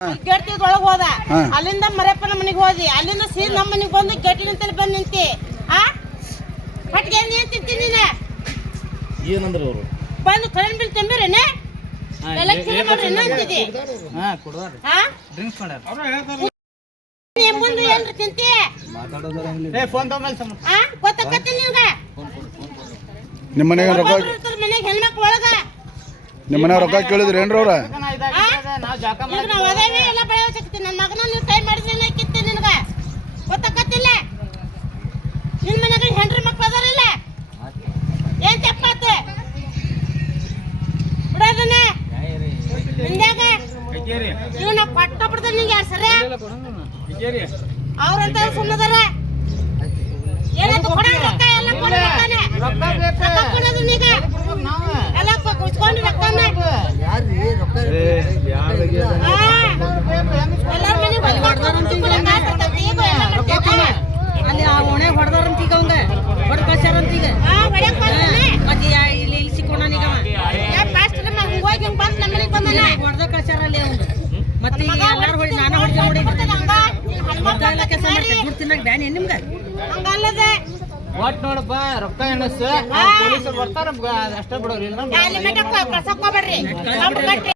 gate ಒಳಗ್ ಹೋದ ಅಲ್ಲಿಂದ ಮರೆಪ್ಪನ ಮನೆಗೆ ಹೋದಿ ಅಲ್ಲಿಂದ ಸೀದ್ ನಮ್ಮ ಮನೆಗೆ ಬಂದು ಗೇಟಿನಿಂತಲ್ಲಿ ಬಂದು ನಿಂತಿ ಆ ಪಟ್ಗೆ ಏನ್ ತಿಂತೀನಿ ನೀನೆ ಏನಂದ್ರ ಅವರು ಬಂದು ಕರೆಂಟ್ ಬಿಲ್ ತುಂಬಿರೇನೆ ಎಲೆಕ್ಷನ್ ಮಾಡ್ರಿ ಅಂತಿದಿ ಕೊಡೋರು ಡ್ರಿಂಕ್ಸ್ ಮಾಡ್ಯಾರ ನೀ ಮುಂದೆ ಏನ್ರ ತಿಂತಿ ಫೋನ್ ತಗೊಂಬಲ್ ಸಮ ಗೊತ್ತಾಕತ್ತಿ ನಿಮ್ಗೆ ನಿಮ್ಮ ಮನೆಗೆ ರೊಕ್ಕ ಮನೆಗೆ ಹೆಣ್ಮಕ್ಳು ಒಳಗ ನಿಮ್ಮ ಮನೆ ರೊಕ್ಕ ಕೇಳಿದ್ರಿ ಏನ್ರ ಅವ್ರ ಈಗ ನಾವು ಅದೇವಿ ಎಲ್ಲ ಬೆಳೆ ಸಿಗ್ತೀನಿ ನನ್ನ ಮಗನ ನೀವು ಕೈ ಮಾಡಿದ್ರೆ ಕಿತ್ತಿ ನಿನಗ ಗೊತ್ತಾಕತ್ತಿಲ್ಲ ನಿನ್ನ ಮನೆಗೆ ಹೆಂಡ್ರಿ ಮಕ್ಳು ಅದಾರಿಲ್ಲ ಏನ್ ತಪ್ಪಾತು ಬಿಡೋದನ್ನ ಹಿಂದ್ಯಾಗ ಇವ್ ನಾವು ಕೊಟ್ಟ ಬಿಡ್ದ ನಿಂಗೆ ಯಾರು ಸರಿ ಅವ್ರಂತ ಸುಮ್ಮದಾರ ಏನಂತ ಕೊಡ ರೊಕ್ಕ ಎಲ್ಲ ಕೊಡಬೇಕಾನೆ ರೊಕ್ಕ ಕೊಡೋದು ನೀಗ ಎಲ್ಲ ಕುಚ್ಕೊಂಡು ರೊಕ್ಕನ ಎಲ್ಲಾರ ಮನೆಗೆ ಅಲ್ಲಿ ಆ ಒಣೆ ಹೊಡೆದವ್ರಂತ ಈಗ ಅವಂಗ ಹೊಡೆದ ಕಳ್ಸ್ಯಾರಂತ ಈಗ ಮತ್ತೆ ಇಲ್ಲಿ ಸಿಕ್ಕೋಣೀಗ ಹೊಡೆದ ಕಳ್ಸ್ಯಾರಲ್ಲಿ ಅವ್ನು ಮತ್ತೆ ಈಗ ಎಲ್ಲಾರು ಹೊಡಿ ನಾನು ಹೊಡೆದ ನೋಡಿ ಕೆಲಸ ಮಾಡ್ತೀನಿ ದುಡ್ಡು ತಿನ್ನಕ್ ಬ್ಯಾನಿ ನಿಮ್ಗೆ ಹಂಗಲ್ಲದೆ ಒಟ್ ನೋಡಪ್ಪ ರೊಕ್ಕ ಎಣಸ್ ಪೊಲೀಸರು ಬರ್ತಾರ ಅಷ್ಟೇ ಬಿಡೋರಿ ಅಲ್ಲಿ ಮಠಕ್ಕೆ ಕಳ್ಸಕ್ ಹೋಗ್ಬೇಡ್ರಿ